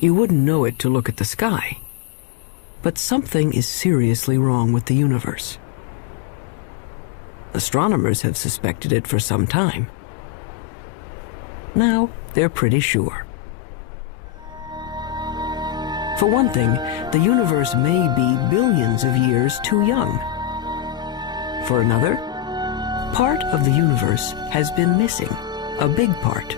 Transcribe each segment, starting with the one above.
You wouldn't know it to look at the sky. But something is seriously wrong with the universe. Astronomers have suspected it for some time. Now they're pretty sure. For one thing, the universe may be billions of years too young. For another, part of the universe has been missing, a big part.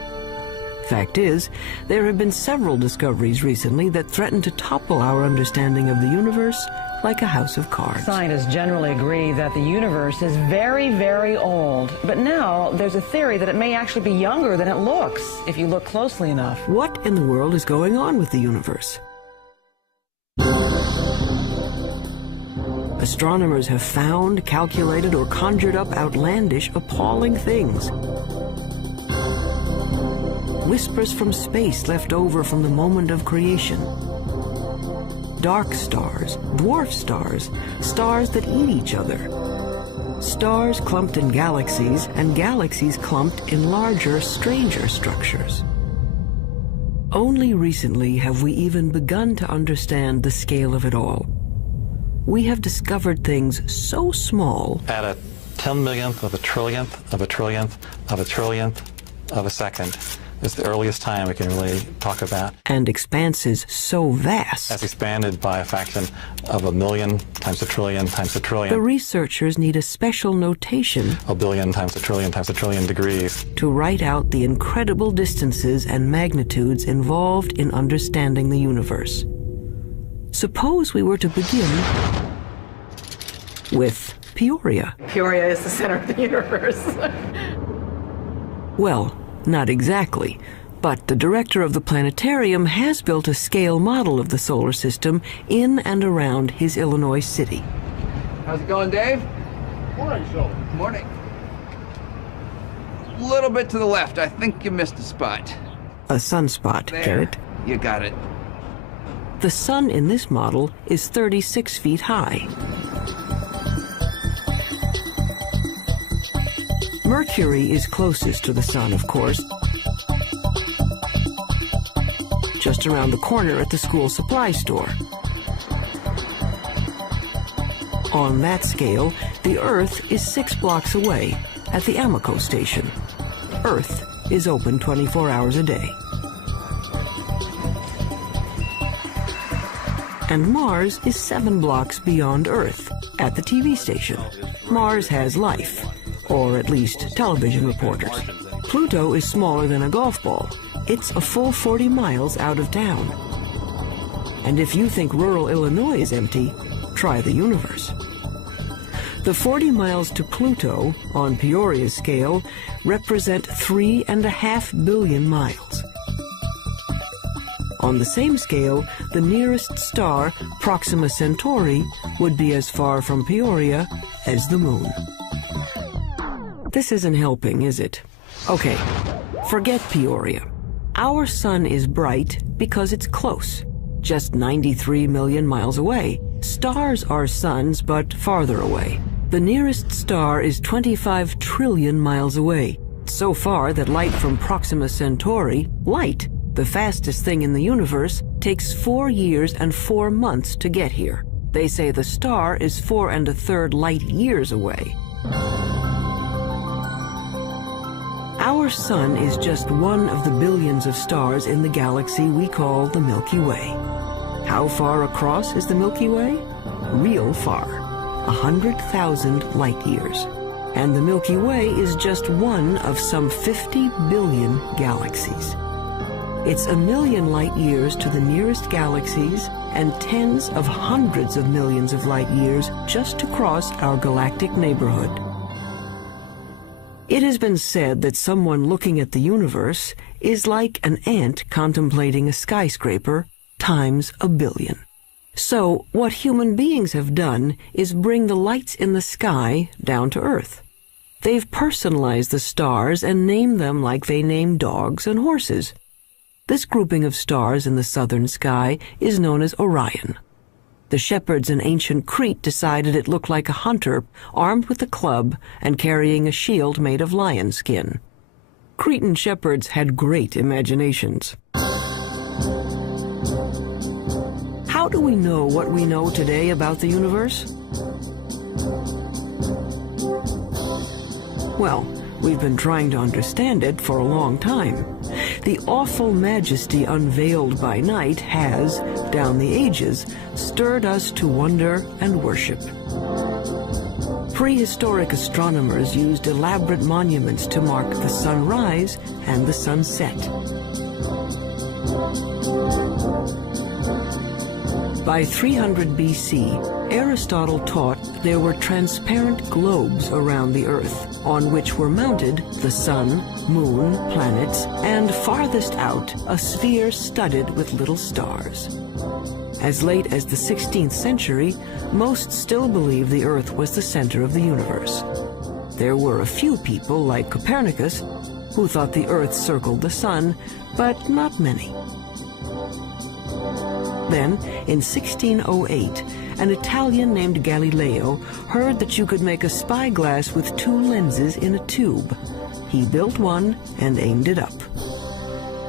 Fact is, there have been several discoveries recently that threaten to topple our understanding of the universe like a house of cards. Scientists generally agree that the universe is very, very old. But now there's a theory that it may actually be younger than it looks, if you look closely enough. What in the world is going on with the universe? Astronomers have found, calculated, or conjured up outlandish, appalling things. Whispers from space left over from the moment of creation. Dark stars, dwarf stars, stars that eat each other. Stars clumped in galaxies, and galaxies clumped in larger, stranger structures. Only recently have we even begun to understand the scale of it all. We have discovered things so small. At a 10 millionth of a trillionth of a trillionth of a trillionth of a second is the earliest time we can really talk about. And expanses so vast. That's expanded by a fraction of a million times a trillion times a trillion. The researchers need a special notation. A billion times a trillion degrees. To write out the incredible distances and magnitudes involved in understanding the universe. Suppose we were to begin with Peoria. Peoria is the center of the universe. Well, not exactly, but the director of the planetarium has built a scale model of the solar system in and around his Illinois city. How's it going, Dave? Morning, Sheldon. Morning. A little bit to the left. I think you missed a spot. A sunspot, There. get it? You got it. The sun in this model is 36 feet high. Mercury is closest to the sun, of course, just around the corner at the school supply store. On that scale, the Earth is 6 blocks away at the Amoco station. Earth is open 24 hours a day. And Mars is 7 blocks beyond Earth at the TV station. Mars has life, or at least television reporters. Pluto is smaller than a golf ball. It's a full 40 miles out of town. And if you think rural Illinois is empty, try the universe. The 40 miles to Pluto, on Peoria's scale, represent 3.5 billion miles. On the same scale, the nearest star, Proxima Centauri, would be as far from Peoria as the moon. This isn't helping, is it? Okay, forget Peoria. Our sun is bright because it's close, just 93 million miles away. Stars are suns, but farther away. The nearest star is 25 trillion miles away, so far that light from Proxima Centauri, light, the fastest thing in the universe, takes 4 years and 4 months to get here. They say the star is 4 1/3 light years away. Our sun is just one of the billions of stars in the galaxy we call the Milky Way. How far across is the Milky Way? Real far, 100,000 light years. And the Milky Way is just one of some 50 billion galaxies. It's 1 million light years to the nearest galaxies and tens of hundreds of millions of light years just to cross our galactic neighborhood. It has been said that someone looking at the universe is like an ant contemplating a skyscraper times 1 billion. So what human beings have done is bring the lights in the sky down to Earth. They've personalized the stars and named them like they name dogs and horses. This grouping of stars in the southern sky is known as Orion. The shepherds in ancient Crete decided it looked like a hunter armed with a club and carrying a shield made of lion skin. Cretan shepherds had great imaginations. do we know what we know today about the universe? Well, we've been trying to understand it for a long time. The awful majesty unveiled by night has, down the ages, stirred us to wonder and worship. Prehistoric astronomers used elaborate monuments to mark the sunrise and the sunset. By 300 BC, Aristotle taught there were transparent globes around the Earth, on which were mounted the sun, moon, planets, and farthest out, a sphere studded with little stars. As late as the 16th century, most still believed the Earth was the center of the universe. There were a few people, like Copernicus, who thought the Earth circled the sun, but not many. Then, in 1608, an Italian named Galileo heard that you could make a spyglass with two lenses in a tube. He built one and aimed it up.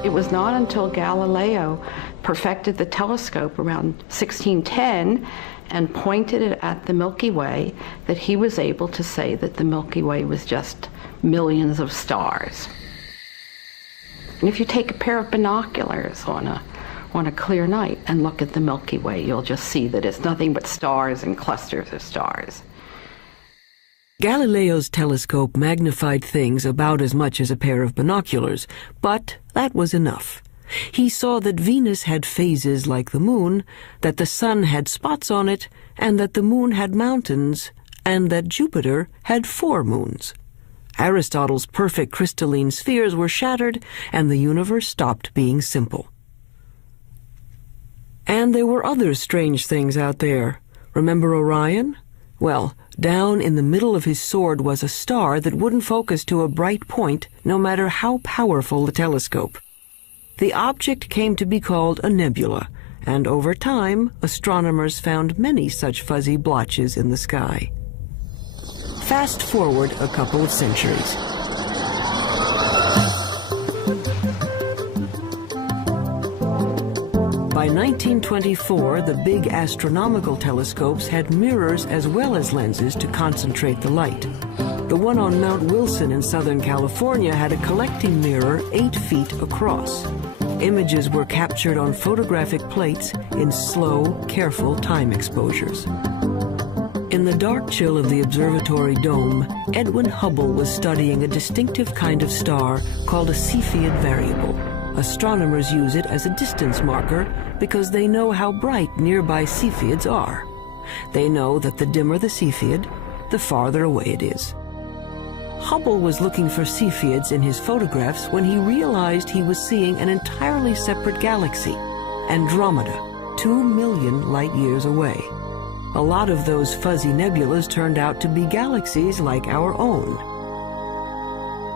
It was not until Galileo perfected the telescope around 1610 and pointed it at the Milky Way that he was able to say that the Milky Way was just millions of stars. And if you take a pair of binoculars on a clear night and look at the Milky Way, you'll just see that it's nothing but stars and clusters of stars. Galileo's telescope magnified things about as much as a pair of binoculars, but that was enough. He saw that Venus had phases like the moon, that the sun had spots on it, and that the moon had mountains, and that Jupiter had 4 moons. Aristotle's perfect crystalline spheres were shattered, and the universe stopped being simple. And there were other strange things out there. Remember Orion? Well, down in the middle of his sword was a star that wouldn't focus to a bright point, no matter how powerful the telescope. The object came to be called a nebula, and over time, astronomers found many such fuzzy blotches in the sky. Fast forward a couple of centuries. By 1924, the big astronomical telescopes had mirrors as well as lenses to concentrate the light. The one on Mount Wilson in Southern California had a collecting mirror 8 feet across. Images were captured on photographic plates in slow, careful time exposures. In the dark chill of the observatory dome, Edwin Hubble was studying a distinctive kind of star called a Cepheid variable. Astronomers use it as a distance marker because they know how bright nearby Cepheids are. They know that the dimmer the Cepheid, the farther away it is. Hubble was looking for Cepheids in his photographs when he realized he was seeing an entirely separate galaxy, Andromeda, 2 million light-years away. A lot of those fuzzy nebulas turned out to be galaxies like our own.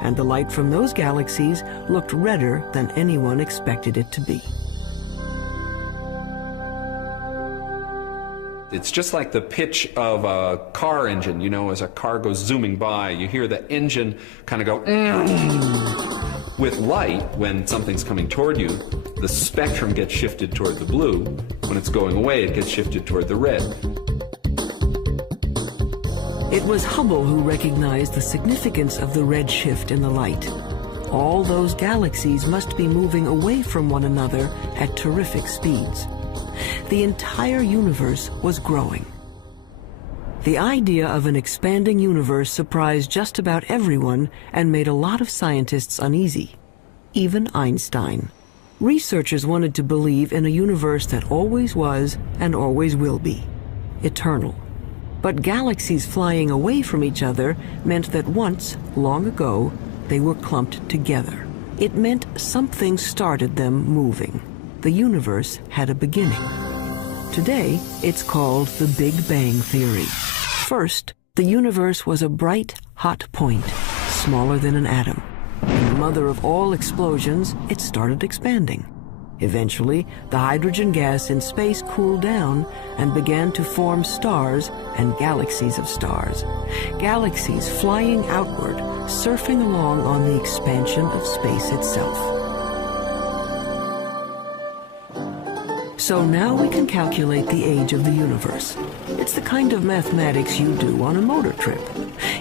And the light from those galaxies looked redder than anyone expected it to be. It's just like the pitch of a car engine. You know, as a car goes zooming by, you hear the engine kind of go. With light, when something's coming toward you, the spectrum gets shifted toward the blue. When it's going away, it gets shifted toward the red. It was Hubble who recognized the significance of the red shift in the light. All those galaxies must be moving away from one another at terrific speeds. The entire universe was growing. The idea of an expanding universe surprised just about everyone and made a lot of scientists uneasy, even Einstein. Researchers wanted to believe in a universe that always was and always will be, eternal. But galaxies flying away from each other meant that once, long ago, they were clumped together. It meant something started them moving. The universe had a beginning. Today, it's called the Big Bang Theory. First, the universe was a bright, hot point, smaller than an atom. In the mother of all explosions, it started expanding. Eventually, the hydrogen gas in space cooled down and began to form stars and galaxies of stars. Galaxies flying outward, surfing along on the expansion of space itself. So now we can calculate the age of the universe. It's the kind of mathematics you do on a motor trip.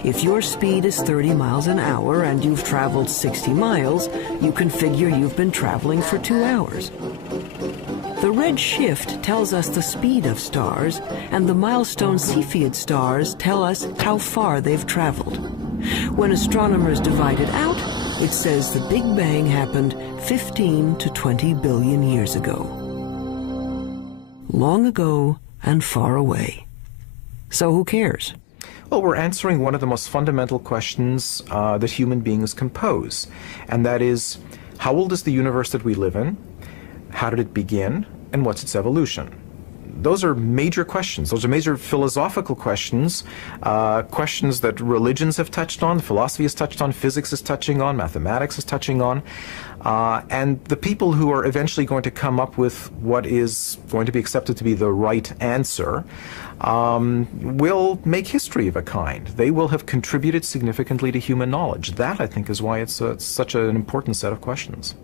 If your speed is 30 miles an hour and you've traveled 60 miles, you can figure you've been traveling for 2 hours. The red shift tells us the speed of stars, and the milestone Cepheid stars tell us how far they've traveled. When astronomers divide it out, it says the Big Bang happened 15 to 20 billion years ago. Long ago and far away. So who cares? Well, we're answering one of the most fundamental questions that human beings can pose, and that is, how old is the universe that we live in? How did it begin? And what's its evolution? Those are major questions. Those are major philosophical questions, questions that religions have touched on, philosophy has touched on, physics is touching on, mathematics is touching on. And the people who are eventually going to come up with what is going to be accepted to be the right answer will make history of a kind. They will have contributed significantly to human knowledge. That, I think, is why it's such an important set of questions.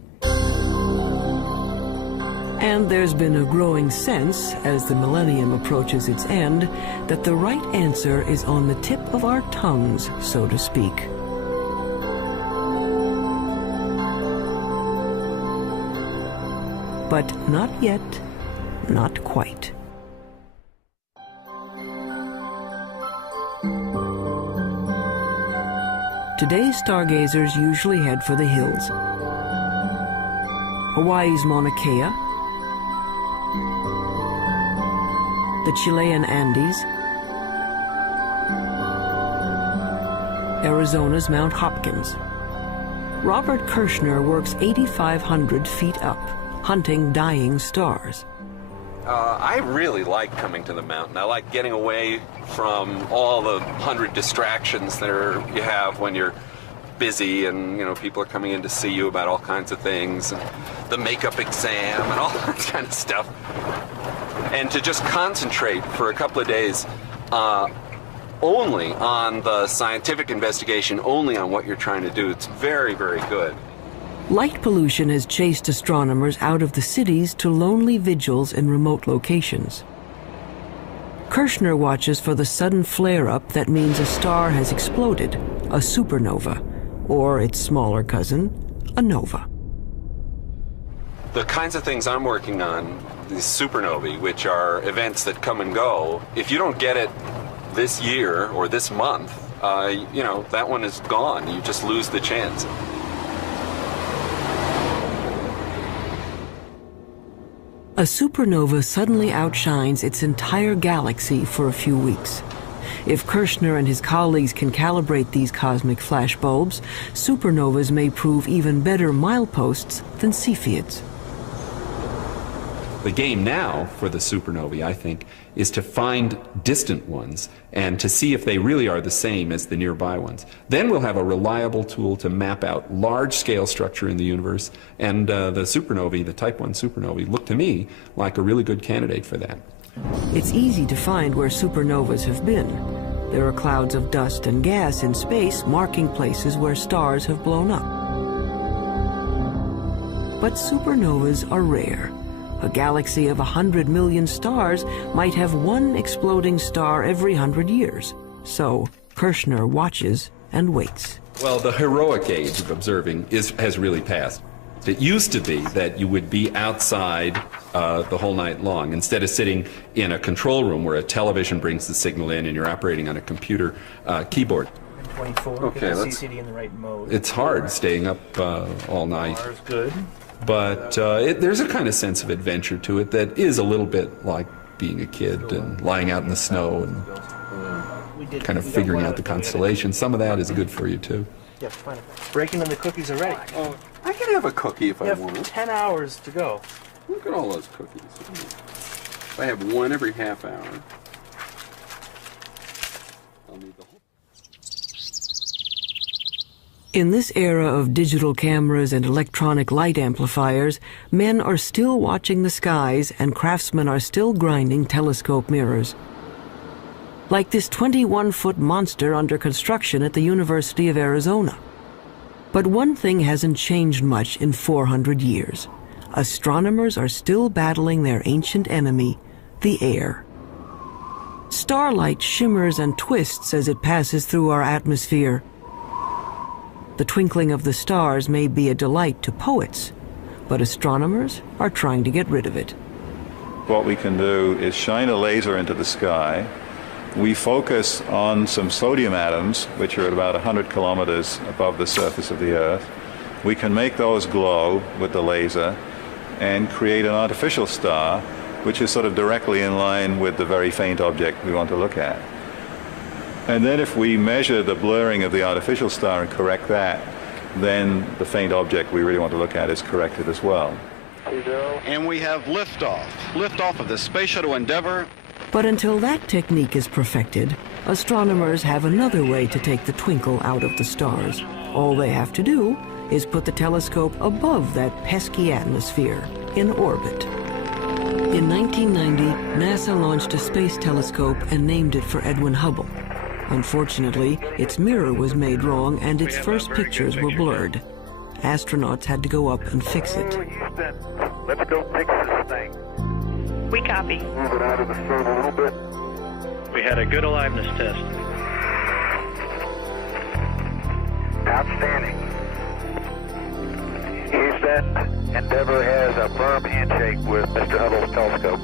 And there's been a growing sense, as the millennium approaches its end, that the right answer is on the tip of our tongues, so to speak. But not yet, not quite. Today's stargazers usually head for the hills. Hawaii's Mauna Kea, the Chilean Andes, Arizona's Mount Hopkins. Robert Kirshner works 8,500 feet up, hunting dying stars. I really like coming to the mountain. I like getting away from all the 100 distractions you have when you're busy, and people are coming in to see you about all kinds of things, and the makeup exam and all that kind of stuff. And to just concentrate for a couple of days only on the scientific investigation, only on what you're trying to do, it's very, very good. Light pollution has chased astronomers out of the cities to lonely vigils in remote locations. Kirshner watches for the sudden flare-up that means a star has exploded, a supernova, or its smaller cousin, a nova. The kinds of things I'm working on, these supernovae, which are events that come and go, if you don't get it this year or this month, that one is gone. You just lose the chance. A supernova suddenly outshines its entire galaxy for a few weeks. If Kirshner and his colleagues can calibrate these cosmic flashbulbs, supernovas may prove even better mileposts than Cepheids. The game now for the supernovae, I think, is to find distant ones and to see if they really are the same as the nearby ones. Then we'll have a reliable tool to map out large-scale structure in the universe, and the supernovae, the Type 1 supernovae, look to me like a really good candidate for that. It's easy to find where supernovas have been. There are clouds of dust and gas in space marking places where stars have blown up. But supernovas are rare. A galaxy of 100 million stars might have one exploding star every 100 years. So Kirshner watches and waits. Well, the heroic age of observing has really passed. It used to be that you would be outside the whole night long, instead of sitting in a control room where a television brings the signal in and you're operating on a computer keyboard. 24, okay, get the CCD in the right mode. It's hard staying up all night. Is good. But there's a kind of sense of adventure to it that is a little bit like being a kid and lying out in the snow and kind of figuring out the constellations. Some of that is good for you, too. Yeah, fine. Breaking in the cookies already. Oh, I can have a cookie if I want. 10 hours to go. Look at all those cookies. I have one every half hour. I'll need the whole. In this era of digital cameras and electronic light amplifiers, men are still watching the skies and craftsmen are still grinding telescope mirrors. Like this 21-foot monster under construction at the University of Arizona. But one thing hasn't changed much in 400 years. astronomers are still battling their ancient enemy, the air. Starlight shimmers and twists as it passes through our atmosphere. The twinkling of the stars may be a delight to poets, but astronomers are trying to get rid of it. What we can do is shine a laser into the sky. We focus on some sodium atoms, which are at about 100 kilometers above the surface of the Earth. We can make those glow with the laser and create an artificial star, which is sort of directly in line with the very faint object we want to look at. And then if we measure the blurring of the artificial star and correct that, then the faint object we really want to look at is corrected as well. And we have liftoff of the Space Shuttle Endeavour. But until that technique is perfected, astronomers have another way to take the twinkle out of the stars. All they have to do is put the telescope above that pesky atmosphere, in orbit. In 1990, NASA launched a space telescope and named it for Edwin Hubble. Unfortunately, its mirror was made wrong and its first pictures were blurred. Astronauts had to go up and fix it. Houston, let's go fix this thing. We copy. Move it out of the sun a little bit. We had a good aliveness test. Outstanding. Houston, Endeavour has a firm handshake with Mr. Hubble's telescope.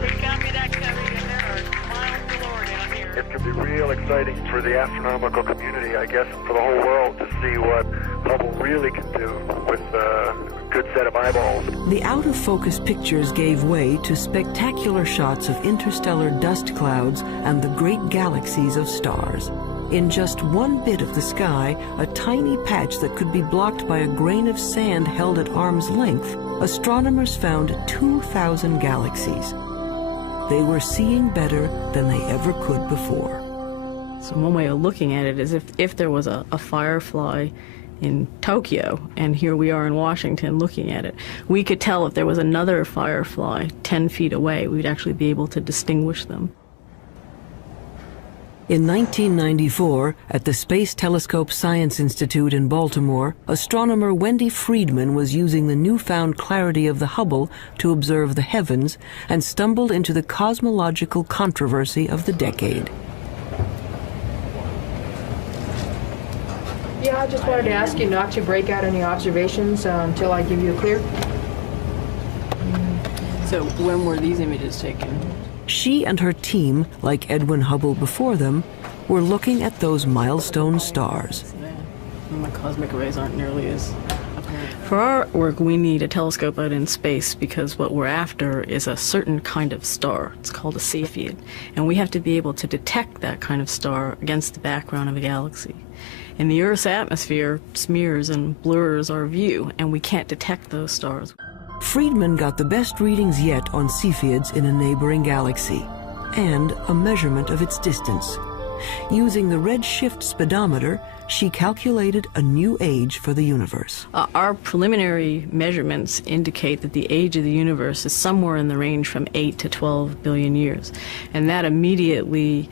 We copy that, Covey. There are miles galore down here. It could be real exciting for the astronomical community, I guess, and for the whole world to see what Hubble really can do with a good set of eyeballs. The out-of-focus pictures gave way to spectacular shots of interstellar dust clouds and the great galaxies of stars. In just one bit of the sky, a tiny patch that could be blocked by a grain of sand held at arm's length, astronomers found 2,000 galaxies. They were seeing better than they ever could before. So one way of looking at it is if there was a firefly in Tokyo, and here we are in Washington looking at it, we could tell if there was another firefly 10 feet away. We'd actually be able to distinguish them. In 1994, at the Space Telescope Science Institute in Baltimore, astronomer Wendy Friedman was using the newfound clarity of the Hubble to observe the heavens and stumbled into the cosmological controversy of the decade. Yeah, I just wanted to ask you not to break out any observations until I give you a clear. So when were these images taken? She and her team, like Edwin Hubble before them, were looking at those milestone stars. The cosmic rays aren't nearly as apparent. For our work, we need a telescope out in space because what we're after is a certain kind of star. It's called a Cepheid. And we have to be able to detect that kind of star against the background of a galaxy. And the Earth's atmosphere smears and blurs our view, and we can't detect those stars. Friedman got the best readings yet on Cepheids in a neighboring galaxy, and a measurement of its distance. Using the redshift speedometer, she calculated a new age for the universe. Our preliminary measurements indicate that the age of the universe is somewhere in the range from 8 to 12 billion years. And that immediately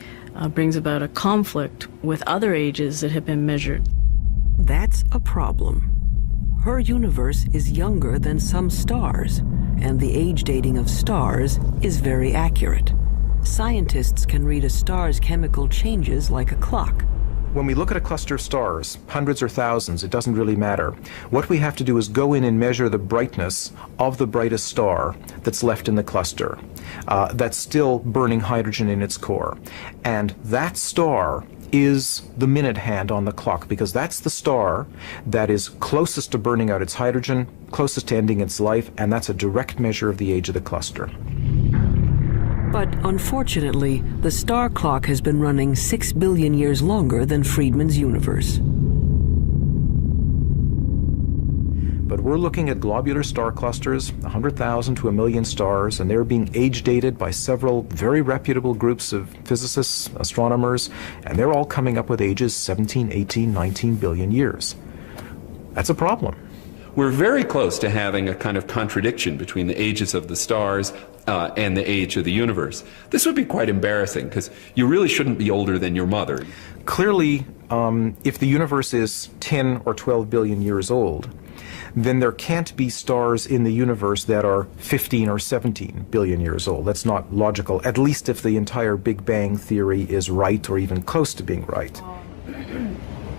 brings about a conflict with other ages that have been measured. That's a problem. Her universe is younger than some stars, and the age dating of stars is very accurate. Scientists can read a star's chemical changes like a clock. When we look at a cluster of stars, hundreds or thousands, it doesn't really matter. What we have to do is go in and measure the brightness of the brightest star that's left in the cluster, that's still burning hydrogen in its core. And that star is the minute hand on the clock, because that's the star that is closest to burning out its hydrogen, closest to ending its life, and that's a direct measure of the age of the cluster. But unfortunately, the star clock has been running 6 billion years longer than Friedman's universe. But we're looking at globular star clusters, 100,000 to 1 million stars, and they're being age dated by several very reputable groups of physicists, astronomers, and they're all coming up with ages 17, 18, 19 billion years. That's a problem. We're very close to having a kind of contradiction between the ages of the stars and the age of the universe. This would be quite embarrassing, because you really shouldn't be older than your mother. Clearly, if the universe is 10 or 12 billion years old, then there can't be stars in the universe that are 15 or 17 billion years old. That's not logical, at least if the entire Big Bang theory is right or even close to being right.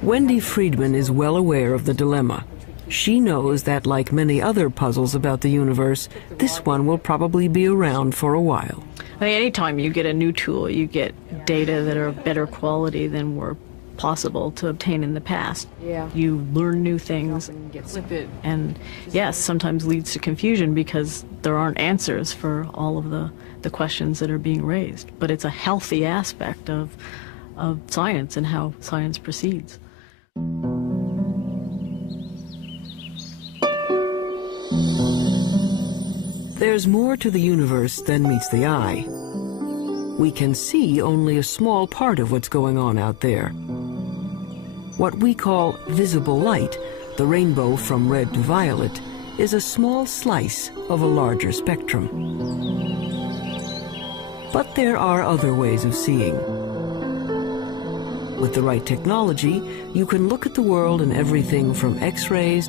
Wendy Friedman is well aware of the dilemma. She knows that, like many other puzzles about the universe, this one will probably be around for a while. I mean, anytime you get a new tool, you get data that are of better quality than were possible to obtain in the past. Yeah. You learn new things, and yes, sometimes leads to confusion because there aren't answers for all of the questions that are being raised. But it's a healthy aspect of science and how science proceeds. There's more to the universe than meets the eye. We can see only a small part of what's going on out there. What we call visible light, the rainbow from red to violet, is a small slice of a larger spectrum. But there are other ways of seeing. With the right technology, you can look at the world in everything from X-rays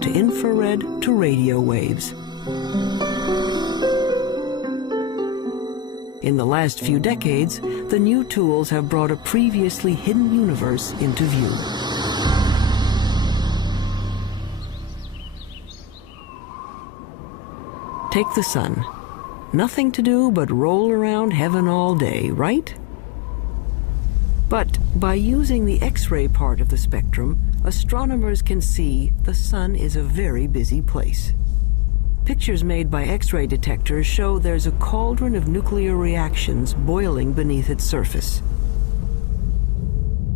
to infrared to radio waves. In the last few decades, the new tools have brought a previously hidden universe into view. Take the sun. Nothing to do but roll around heaven all day, right? But by using the X-ray part of the spectrum, astronomers can see the sun is a very busy place. Pictures made by X-ray detectors show there's a cauldron of nuclear reactions boiling beneath its surface.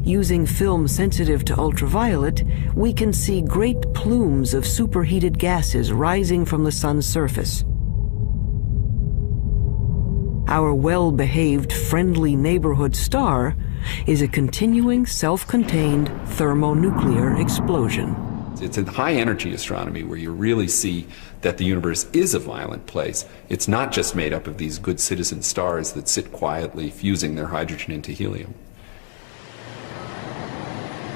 Using film sensitive to ultraviolet, we can see great plumes of superheated gases rising from the sun's surface. Our well-behaved, friendly neighborhood star is a continuing, self-contained thermonuclear explosion. It's in high-energy astronomy where you really see that the universe is a violent place. It's not just made up of these good citizen stars that sit quietly fusing their hydrogen into helium.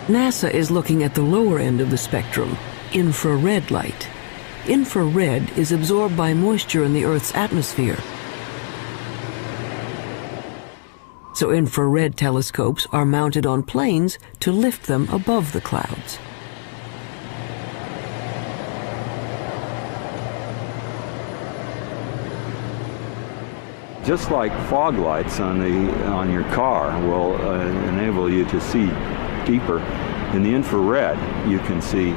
NASA is looking at the lower end of the spectrum, infrared light. Infrared is absorbed by moisture in the Earth's atmosphere. So infrared telescopes are mounted on planes to lift them above the clouds. Just like fog lights on your car will enable you to see deeper, in the infrared you can see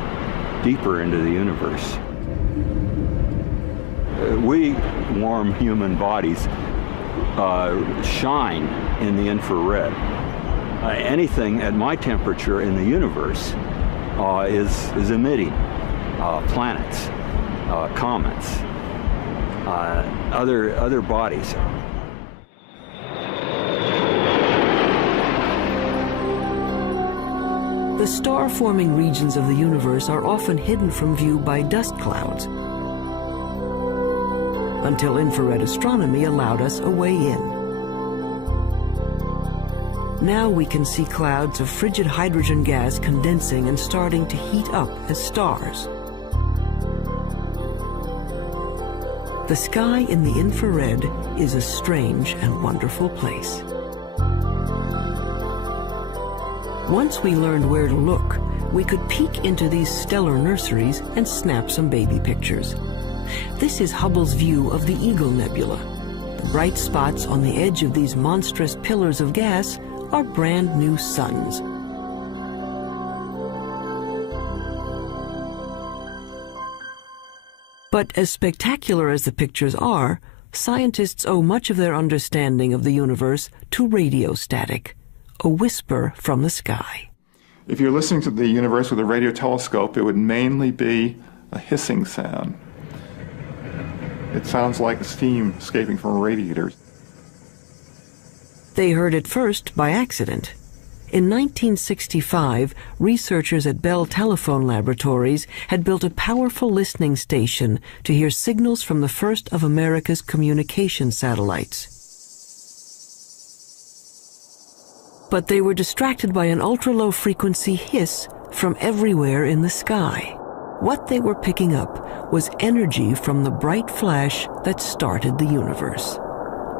deeper into the universe. We warm human bodies shine in the infrared. Anything at my temperature in the universe is emitting planets, comets, other bodies. The star-forming regions of the universe are often hidden from view by dust clouds, until infrared astronomy allowed us a way in. Now we can see clouds of frigid hydrogen gas condensing and starting to heat up as stars. The sky in the infrared is a strange and wonderful place. Once we learned where to look, we could peek into these stellar nurseries and snap some baby pictures. This is Hubble's view of the Eagle Nebula. The bright spots on the edge of these monstrous pillars of gas are brand new suns. But as spectacular as the pictures are, scientists owe much of their understanding of the universe to radio static, a whisper from the sky. If you're listening to the universe with a radio telescope, it would mainly be a hissing sound. It sounds like steam escaping from a radiator. They heard it first by accident. In 1965, researchers at Bell Telephone Laboratories had built a powerful listening station to hear signals from the first of America's communication satellites. But they were distracted by an ultra-low frequency hiss from everywhere in the sky. What they were picking up was energy from the bright flash that started the universe,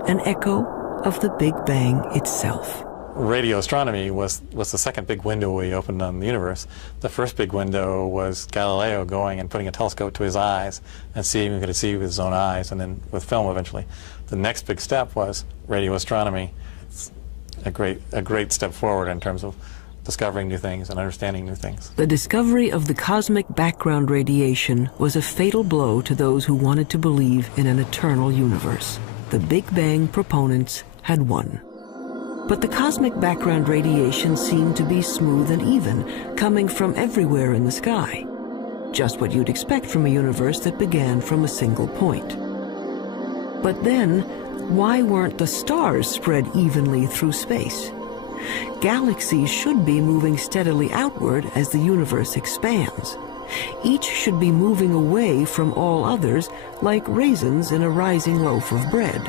an echo of the Big Bang itself. Radio astronomy was the second big window we opened on the universe. The first big window was Galileo going and putting a telescope to his eyes and seeing if he could see with his own eyes, and then with film eventually. The next big step was radio astronomy. It's a great step forward in terms of discovering new things and understanding new things. The discovery of the cosmic background radiation was a fatal blow to those who wanted to believe in an eternal universe. The Big Bang proponents had won. But the cosmic background radiation seemed to be smooth and even, coming from everywhere in the sky. Just what you'd expect from a universe that began from a single point. But then, why weren't the stars spread evenly through space? Galaxies should be moving steadily outward as the universe expands. Each should be moving away from all others like raisins in a rising loaf of bread.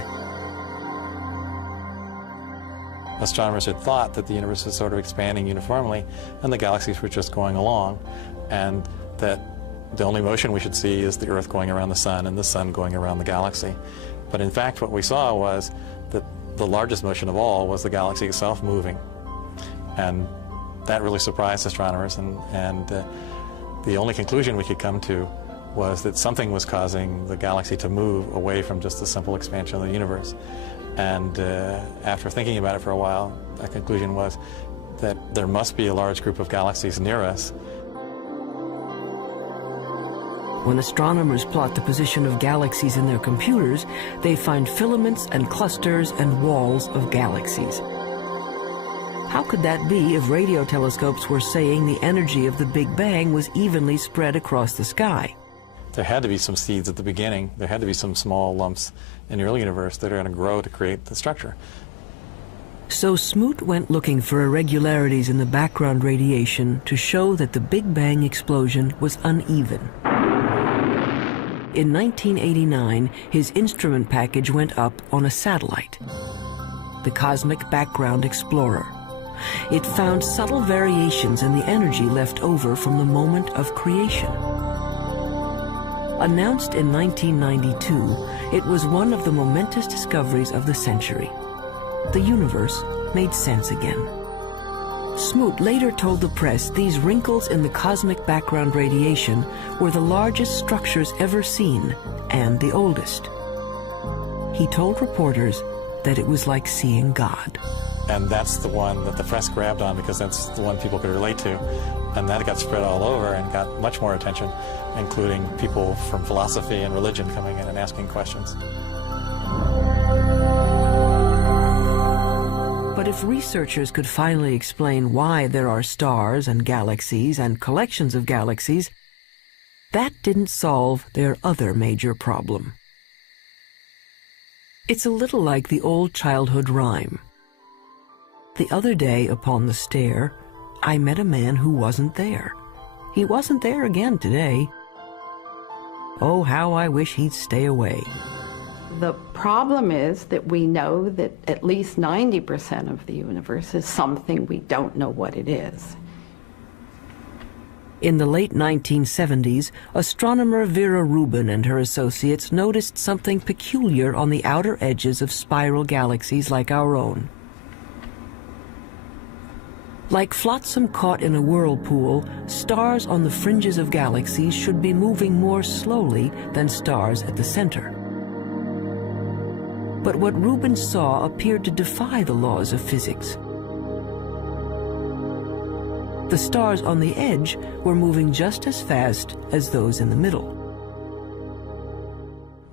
Astronomers had thought that the universe was sort of expanding uniformly and the galaxies were just going along, and that the only motion we should see is the Earth going around the sun and the sun going around the galaxy. But in fact, what we saw was that the largest motion of all was the galaxy itself moving. And that really surprised astronomers, and the only conclusion we could come to was that something was causing the galaxy to move away from just the simple expansion of the universe. And after thinking about it for a while, the conclusion was that there must be a large group of galaxies near us. When astronomers plot the position of galaxies in their computers, they find filaments and clusters and walls of galaxies. How could that be if radio telescopes were saying the energy of the Big Bang was evenly spread across the sky? There had to be some seeds at the beginning. There had to be some small lumps in the early universe that are going to grow to create the structure. So Smoot went looking for irregularities in the background radiation to show that the Big Bang explosion was uneven. In 1989, his instrument package went up on a satellite, the Cosmic Background Explorer. It found subtle variations in the energy left over from the moment of creation. Announced in 1992, it was one of the momentous discoveries of the century. The universe made sense again. Smoot later told the press these wrinkles in the cosmic background radiation were the largest structures ever seen and the oldest. He told reporters that it was like seeing God. And that's the one that the press grabbed on because that's the one people could relate to. And that got spread all over and got much more attention, including people from philosophy and religion coming in and asking questions. But if researchers could finally explain why there are stars and galaxies and collections of galaxies, that didn't solve their other major problem. It's a little like the old childhood rhyme. The other day upon the stair, I met a man who wasn't there. He wasn't there again today. Oh, how I wish he'd stay away. The problem is that we know that at least 90% of the universe is something we don't know what it is. In the late 1970s, astronomer Vera Rubin and her associates noticed something peculiar on the outer edges of spiral galaxies like our own. Like flotsam caught in a whirlpool, stars on the fringes of galaxies should be moving more slowly than stars at the center. But what Rubin saw appeared to defy the laws of physics. The stars on the edge were moving just as fast as those in the middle.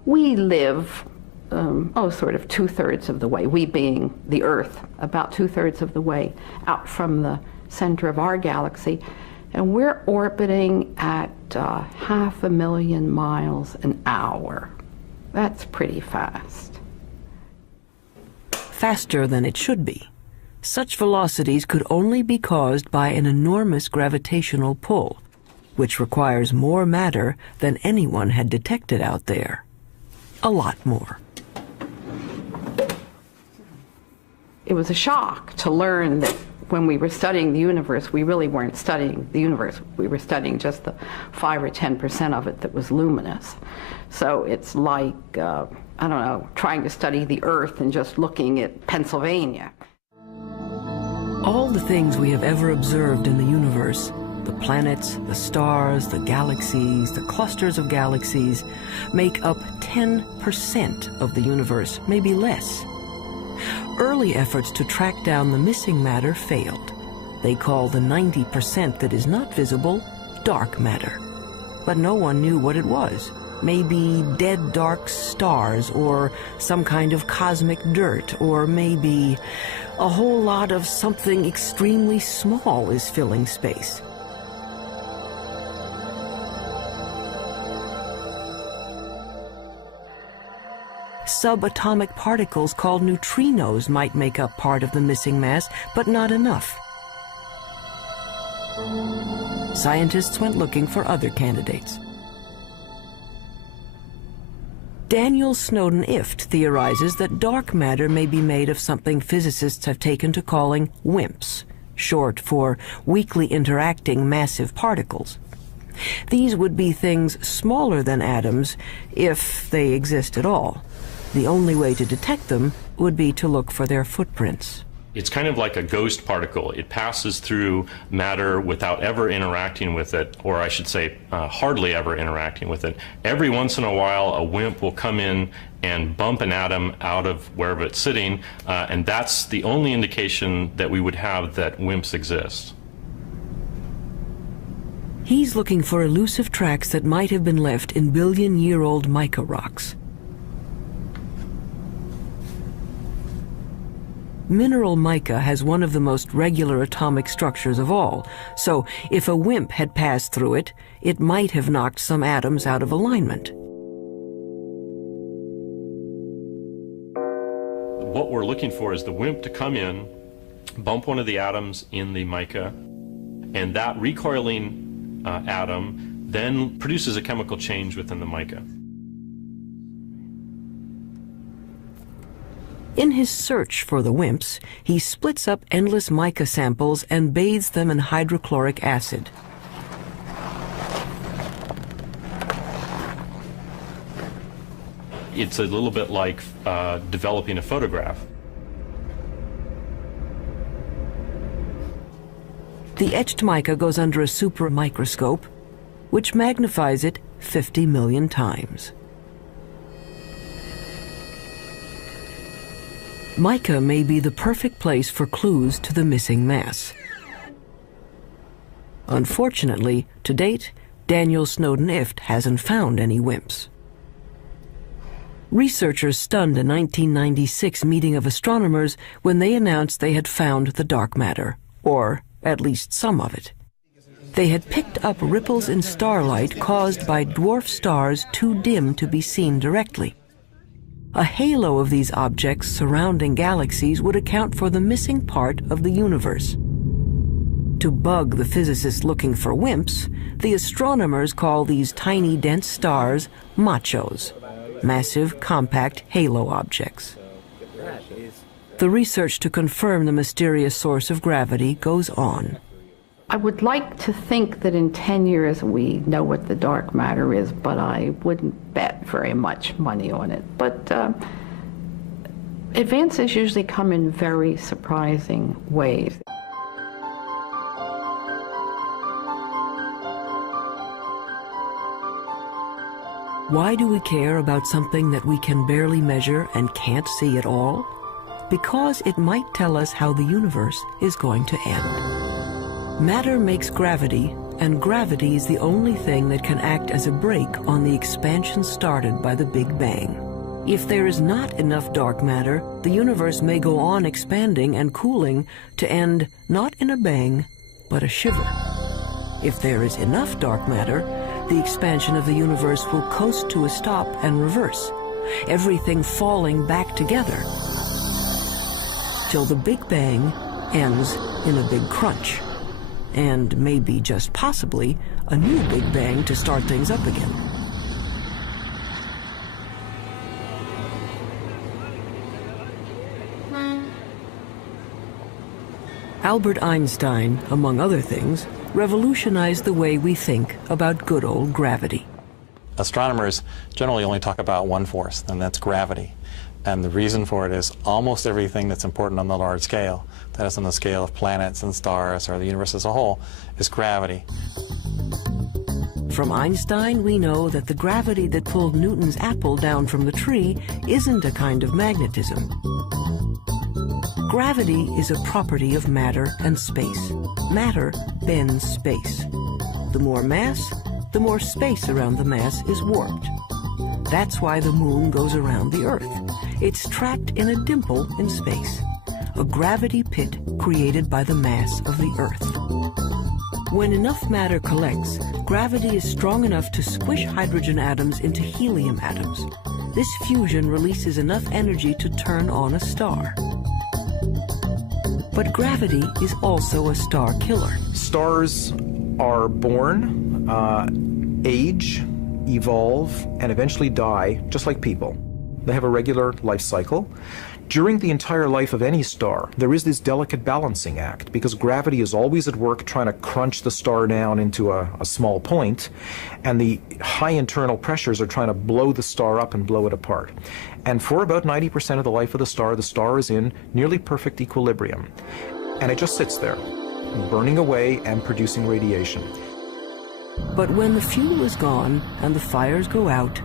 We live, sort of 2/3 of the way, we being the Earth, about 2/3 of the way out from the center of our galaxy, and we're orbiting at 500,000 miles an hour. That's pretty fast. Faster than it should be. Such velocities could only be caused by an enormous gravitational pull, which requires more matter than anyone had detected out there. A lot more. It was a shock to learn that when we were studying the universe, we really weren't studying the universe. We were studying just the 5 or 10% of it that was luminous. So it's like, I don't know, trying to study the Earth and just looking at Pennsylvania. All the things we have ever observed in the universe, the planets, the stars, the galaxies, the clusters of galaxies, make up 10% of the universe, maybe less. Early efforts to track down the missing matter failed. They called the 90% that is not visible dark matter. But no one knew what it was. Maybe dead dark stars, or some kind of cosmic dirt, or maybe a whole lot of something extremely small is filling space. Subatomic particles called neutrinos might make up part of the missing mass, but not enough. Scientists went looking for other candidates. Daniel Snowden Ift theorizes that dark matter may be made of something physicists have taken to calling WIMPs, short for weakly interacting massive particles. These would be things smaller than atoms, if they exist at all. The only way to detect them would be to look for their footprints. It's kind of like a ghost particle. It passes through matter without ever interacting with it, or I should say hardly ever interacting with it. Every once in a while, a WIMP will come in and bump an atom out of wherever it's sitting, and that's the only indication that we would have that WIMPs exist. He's looking for elusive tracks that might have been left in billion-year-old mica rocks. Mineral mica has one of the most regular atomic structures of all, so if a WIMP had passed through it, it might have knocked some atoms out of alignment. What we're looking for is the WIMP to come in, bump one of the atoms in the mica, and that recoiling atom then produces a chemical change within the mica. In his search for the WIMPs, he splits up endless mica samples and bathes them in hydrochloric acid. It's a little bit like developing a photograph. The etched mica goes under a super microscope, which magnifies it 50 million times. Mica may be the perfect place for clues to the missing mass. Unfortunately, to date, Daniel Snowden Ift hasn't found any WIMPs. Researchers stunned a 1996 meeting of astronomers when they announced they had found the dark matter, or at least some of it. They had picked up ripples in starlight caused by dwarf stars too dim to be seen directly. A halo of these objects surrounding galaxies would account for the missing part of the universe. To bug the physicists looking for WIMPs, the astronomers call these tiny dense stars machos, massive compact halo objects. The research to confirm the mysterious source of gravity goes on. I would like to think that in 10 years we know what the dark matter is, but I wouldn't bet very much money on it. But advances usually come in very surprising ways. Why do we care about something that we can barely measure and can't see at all? Because it might tell us how the universe is going to end. Matter makes gravity, and gravity is the only thing that can act as a brake on the expansion started by the Big Bang. If there is not enough dark matter, the universe may go on expanding and cooling to end not in a bang, but a shiver. If there is enough dark matter, the expansion of the universe will coast to a stop and reverse, everything falling back together, till the Big Bang ends in a big crunch. And maybe, just possibly, a new Big Bang to start things up again. Albert Einstein, among other things, revolutionized the way we think about good old gravity. Astronomers generally only talk about one force, and that's gravity. And the reason for it is almost everything that's important on the large scale, that is on the scale of planets and stars or the universe as a whole, is gravity. From Einstein, we know that the gravity that pulled Newton's apple down from the tree isn't a kind of magnetism. Gravity is a property of matter and space. Matter bends space. The more mass, the more space around the mass is warped. That's why the moon goes around the Earth. It's trapped in a dimple in space, a gravity pit created by the mass of the Earth. When enough matter collects, gravity is strong enough to squish hydrogen atoms into helium atoms. This fusion releases enough energy to turn on a star. But gravity is also a star killer. Stars are born, age, evolve, and eventually die, just like people. They have a regular life cycle. During the entire life of any star, there is this delicate balancing act, because gravity is always at work trying to crunch the star down into a small point, and the high internal pressures are trying to blow the star up and blow it apart. And for about 90% of the life of the star is in nearly perfect equilibrium. And it just sits there, burning away and producing radiation. But when the fuel is gone and the fires go out,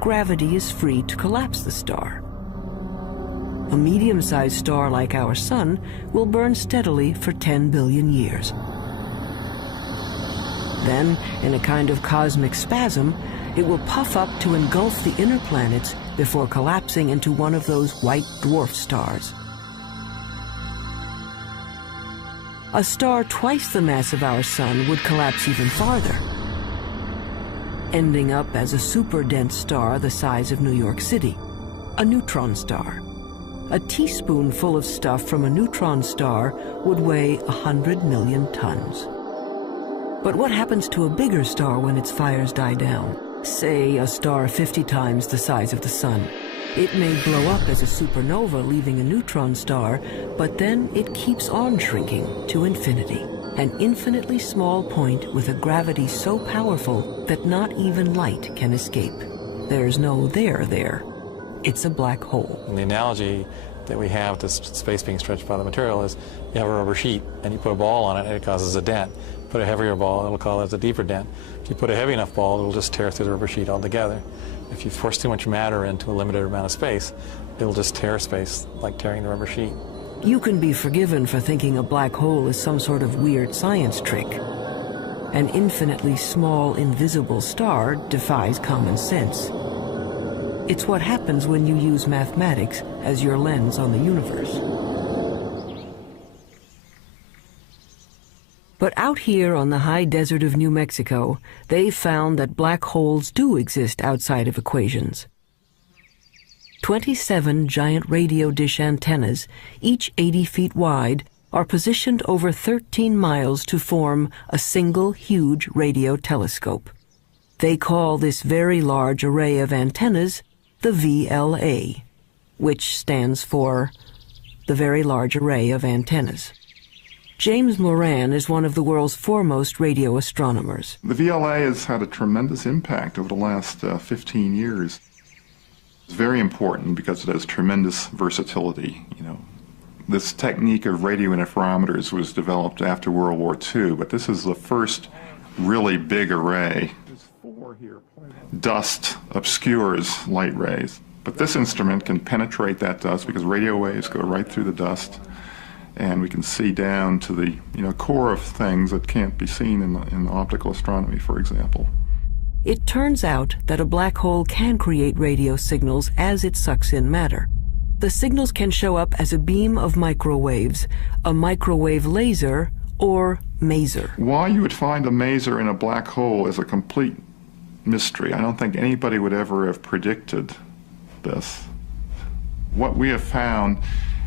gravity is free to collapse the star. A medium-sized star like our Sun will burn steadily for 10 billion years. Then, in a kind of cosmic spasm, it will puff up to engulf the inner planets before collapsing into one of those white dwarf stars. A star twice the mass of our Sun would collapse even farther, ending up as a super-dense star the size of New York City, a neutron star. A teaspoonful of stuff from a neutron star would weigh 100 million tons. But what happens to a bigger star when its fires die down? Say a star 50 times the size of the Sun. It may blow up as a supernova, leaving a neutron star, but then it keeps on shrinking to infinity. An infinitely small point with a gravity so powerful that not even light can escape. There's no there. It's a black hole. And the analogy that we have to space being stretched by the material is you have a rubber sheet and you put a ball on it and it causes a dent. Put a heavier ball, it'll cause a deeper dent. If you put a heavy enough ball, it'll just tear through the rubber sheet altogether. If you force too much matter into a limited amount of space, it'll just tear space like tearing the rubber sheet. You can be forgiven for thinking a black hole is some sort of weird science trick. An infinitely small, invisible star defies common sense. It's what happens when you use mathematics as your lens on the universe. But out here on the high desert of New Mexico, they've found that black holes do exist outside of equations. 27 giant radio dish antennas, each 80 feet wide, are positioned over 13 miles to form a single huge radio telescope. They call this very large array of antennas the VLA, which stands for the Very Large Array of Antennas. James Moran is one of the world's foremost radio astronomers. The VLA has had a tremendous impact over the last 15 years. It's very important because it has tremendous versatility. This technique of radio interferometers was developed after World War II, but this is the first really big array. Dust obscures light rays, but this instrument can penetrate that dust because radio waves go right through the dust, and we can see down to the core of things that can't be seen in optical astronomy, for example. It turns out that a black hole can create radio signals as it sucks in matter. The signals can show up as a beam of microwaves, a microwave laser, or maser. Why you would find a maser in a black hole is a complete mystery. I don't think anybody would ever have predicted this. What we have found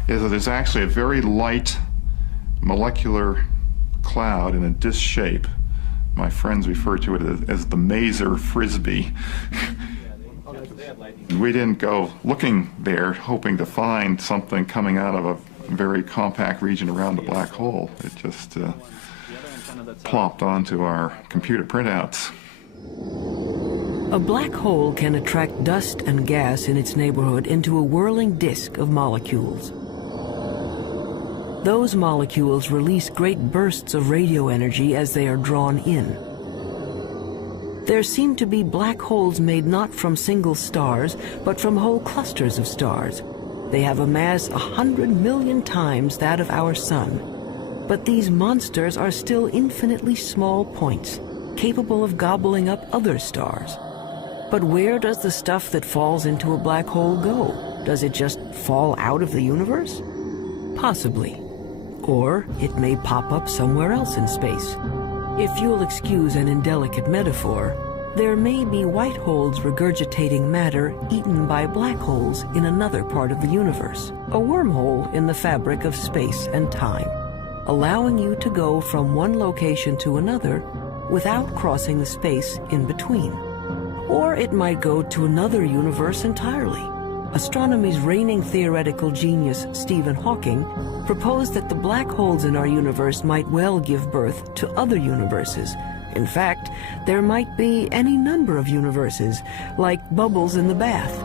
is that there's actually a very light molecular cloud in a disc shape. My friends refer to it as the maser frisbee. We didn't go looking there hoping to find something coming out of a very compact region around the black hole. It just plopped onto our computer printouts. A black hole can attract dust and gas in its neighborhood into a whirling disk of molecules. Those molecules release great bursts of radio energy as they are drawn in. There seem to be black holes made not from single stars, but from whole clusters of stars. They have a mass 100 million times that of our sun. But these monsters are still infinitely small points, capable of gobbling up other stars. But where does the stuff that falls into a black hole go? Does it just fall out of the universe? Possibly. Or it may pop up somewhere else in space. If you'll excuse an indelicate metaphor, there may be white holes regurgitating matter eaten by black holes in another part of the universe, a wormhole in the fabric of space and time, allowing you to go from one location to another without crossing the space in between. Or it might go to another universe entirely. Astronomy's reigning theoretical genius, Stephen Hawking, proposed that the black holes in our universe might well give birth to other universes. In fact, there might be any number of universes, like bubbles in the bath.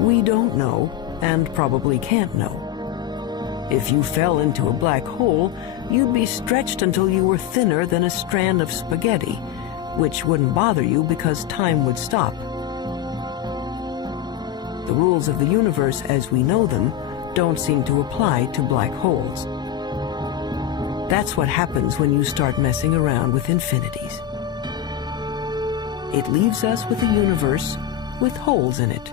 We don't know, and probably can't know. If you fell into a black hole, you'd be stretched until you were thinner than a strand of spaghetti, which wouldn't bother you because time would stop. The rules of the universe as we know them don't seem to apply to black holes. That's what happens when you start messing around with infinities. It leaves us with a universe with holes in it.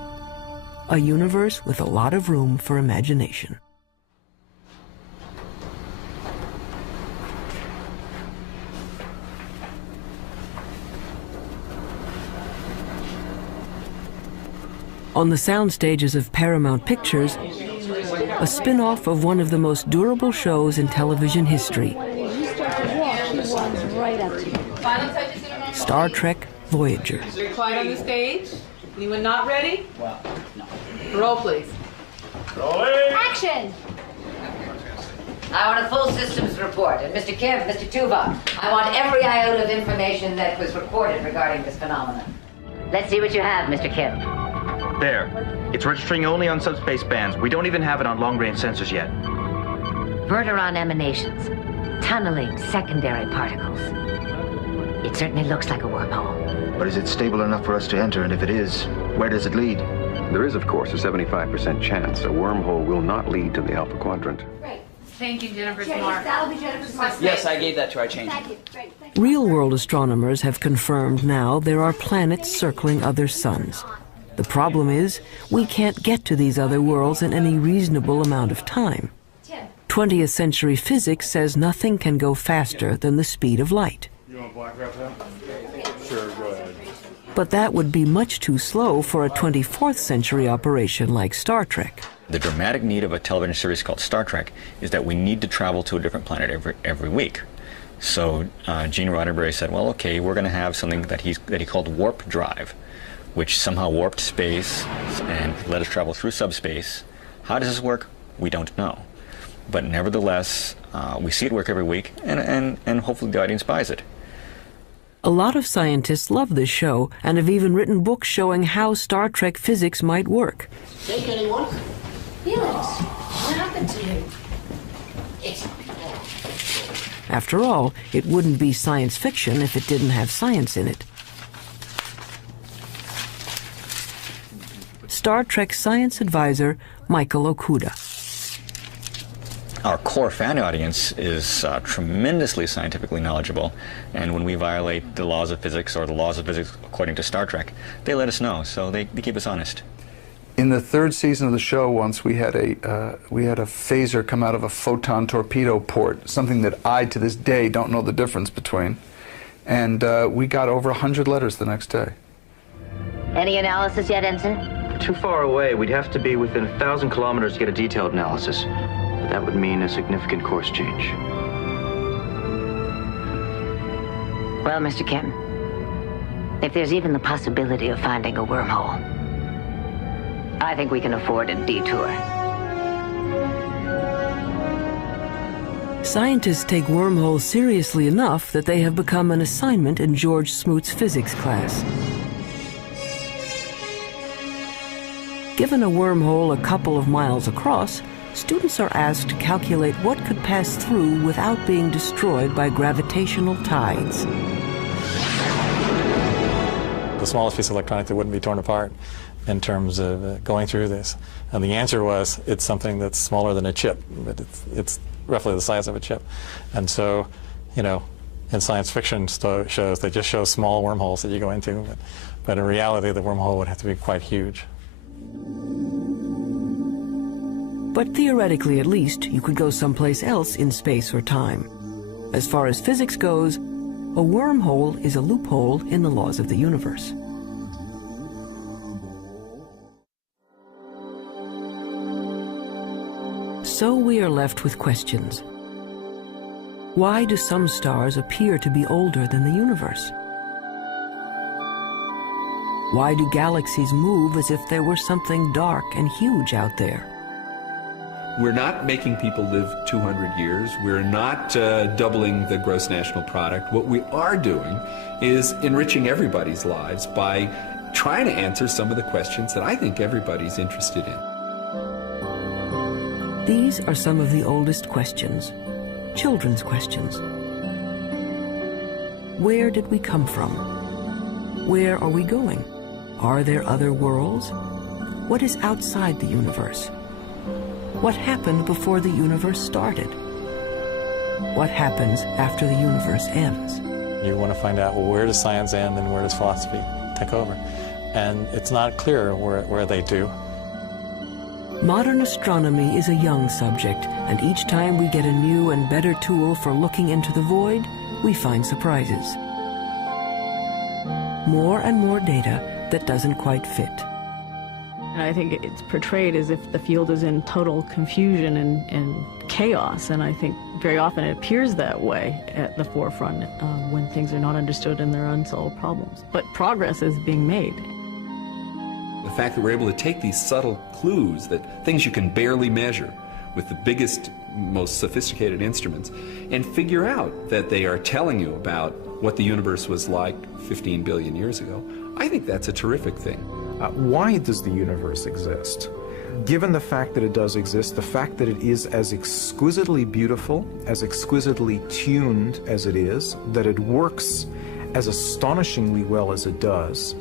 A universe with a lot of room for imagination. On the sound stages of Paramount Pictures, a spin-off of one of the most durable shows in television history, Star Trek Voyager. Very quiet on the stage. Anyone not ready? No. Roll, please. Rolling. Action! I want a full systems report. And Mr. Kim, Mr. Tuvok, I want every iota of information that was recorded regarding this phenomenon. Let's see what you have, Mr. Kim. There. It's registering only on subspace bands. We don't even have it on long-range sensors yet. Verteron emanations. Tunneling secondary particles. It certainly looks like a wormhole. But is it stable enough for us to enter? And if it is, where does it lead? There is, of course, a 75% chance a wormhole will not lead to the Alpha Quadrant. Great. Thank you, Jennifer Smart. That'll be Jennifer Smart. Yes, I gave that to her. I changed it. Thank you. Real-world astronomers have confirmed now there are planets circling other suns. The problem is, we can't get to these other worlds in any reasonable amount of time. 20th century physics says nothing can go faster than the speed of light. You want black wrap that? Sure, go ahead. But that would be much too slow for a 24th century operation like Star Trek. The dramatic need of a television series called Star Trek is that we need to travel to a different planet every week. So Gene Roddenberry said, well, okay, we're going to have something that he called warp drive, which somehow warped space and let us travel through subspace. How does this work? We don't know. But nevertheless, we see it work every week, and hopefully the audience buys it. A lot of scientists love this show and have even written books showing how Star Trek physics might work. Shake anyone? Felix, what happened to you? After all, it wouldn't be science fiction if it didn't have science in it. Star Trek science advisor Michael Okuda. Our core fan audience is tremendously scientifically knowledgeable, and when we violate the laws of physics or the laws of physics according to Star Trek, they let us know, so they keep us honest. In the third season of the show, once we had a phaser come out of a photon torpedo port, something that I, to this day, don't know the difference between, and we got over 100 letters the next day. Any analysis yet, Ensign? Too far away. We'd have to be within 1,000 kilometers to get a detailed analysis. But that would mean a significant course change. Well, Mr. Kim, if there's even the possibility of finding a wormhole, I think we can afford a detour. Scientists take wormholes seriously enough that they have become an assignment in George Smoot's physics class. Given a wormhole a couple of miles across, students are asked to calculate what could pass through without being destroyed by gravitational tides. The smallest piece of electronic that wouldn't be torn apart in terms of going through this. And the answer was, it's something that's smaller than a chip, but it's roughly the size of a chip. And so, you know, in science fiction shows, they just show small wormholes that you go into, but in reality, the wormhole would have to be quite huge. But theoretically, at least, you could go someplace else in space or time. As far as physics goes, a wormhole is a loophole in the laws of the universe. So we are left with questions. Why do some stars appear to be older than the universe? Why do galaxies move as if there were something dark and huge out there? We're not making people live 200 years. We're not doubling the gross national product. What we are doing is enriching everybody's lives by trying to answer some of the questions that I think everybody's interested in. These are some of the oldest questions, children's questions. Where did we come from? Where are we going? Are there other worlds? What is outside the universe? What happened before the universe started? What happens after the universe ends? You want to find out, well, where does science end and where does philosophy take over? And it's not clear where they do. Modern astronomy is a young subject, and each time we get a new and better tool for looking into the void, we find surprises. More and more data that doesn't quite fit. And I think it's portrayed as if the field is in total confusion and chaos, and I think very often it appears that way at the forefront when things are not understood and there are unsolved problems. But progress is being made. The fact that we're able to take these subtle clues, that things you can barely measure with the biggest, most sophisticated instruments, and figure out that they are telling you about what the universe was like 15 billion years ago, I think that's a terrific thing. Why does the universe exist? Given the fact that it does exist, the fact that it is as exquisitely beautiful, as exquisitely tuned as it is, that it works as astonishingly well as it does,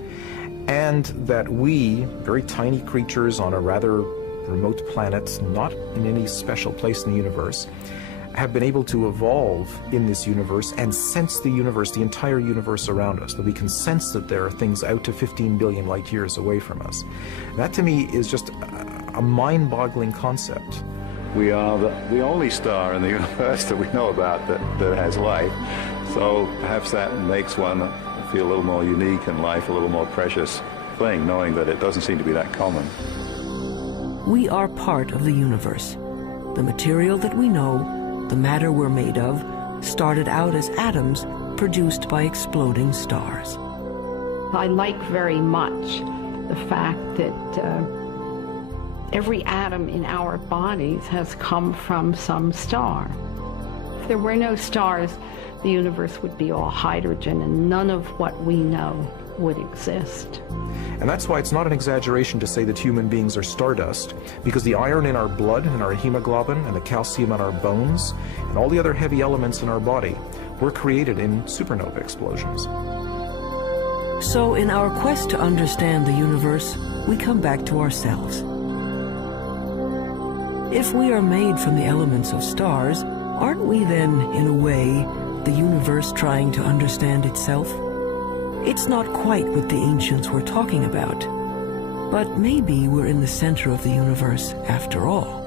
and that we, very tiny creatures on a rather remote planet, not in any special place in the universe, have been able to evolve in this universe and sense the universe, the entire universe around us, that we can sense that there are things out to 15 billion light years away from us. That to me is just a mind-boggling concept. We are the only star in the universe that we know about that has life, so perhaps that makes one feel a little more unique and life a little more precious thing, knowing that it doesn't seem to be that common. We are part of the universe. The material that we know, the matter we're made of, started out as atoms produced by exploding stars. I like very much the fact that every atom in our bodies has come from some star. If there were no stars, the universe would be all hydrogen and none of what we know would exist. And that's why it's not an exaggeration to say that human beings are stardust, because the iron in our blood and our hemoglobin and the calcium in our bones and all the other heavy elements in our body were created in supernova explosions. So in our quest to understand the universe, we come back to ourselves. If we are made from the elements of stars, aren't we then, in a way, the universe trying to understand itself? It's not quite what the ancients were talking about, but maybe we're in the center of the universe after all.